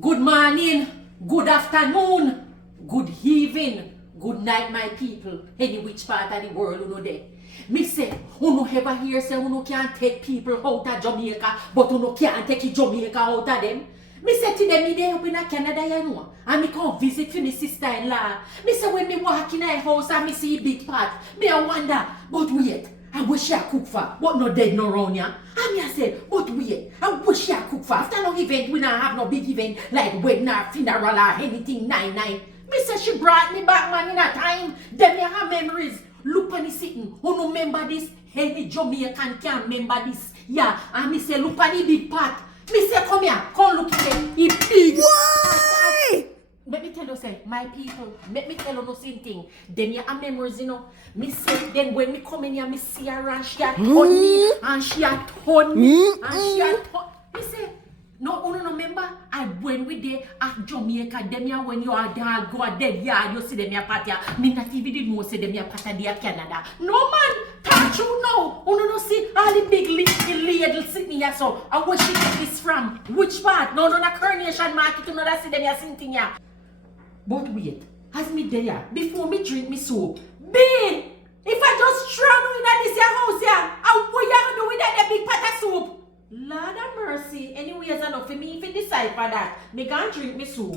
Good morning, good afternoon, good evening, good night, my people. Any which part of the world you know there. Me say, you no ever hear say you no can't take people out of Jamaica, but you no can't take Jamaica out of them. Me say to them, me dey up in Canada, you know, and me come visit for my sister-in-law. Me say when me walk in her house and me see a big pot, me I wonder, but wait, I wish she cook for, but no dead no round ya. And me I say, but wait, I wish she cook for. After no event, we not have no big event like wedding or funeral or anything nine. Me say she brought me back man in a time. Them me have memories. Look on the sitting. Who no remember this? Any Jamaican can remember this. Yeah, and me say look on the big pot. Me say come here, come look at it. It big. Why? Let me tell you, say, my people, let me tell you no same thing. Them here are memories, you know. Me say, then when me come in here, me see her and she had told me, and she had told me, and she had told me. Say, no, you no remember? I when we there at Jamaica, them here when you are there, go a dead yard, you see them here part here. Me not even did know say them here part there Canada. No man, touch you now. You no see all the big little sitting here so. And where she get this from? Which part? No, na Coronation Market, you know that see them here sitting here. But wait, as me there, before me drink me soup, B, if I just drown you in this here house here, and what you gonna do with that big pot of soup? Lord of mercy, anyways enough for me if you decide for that, me can't drink me soup.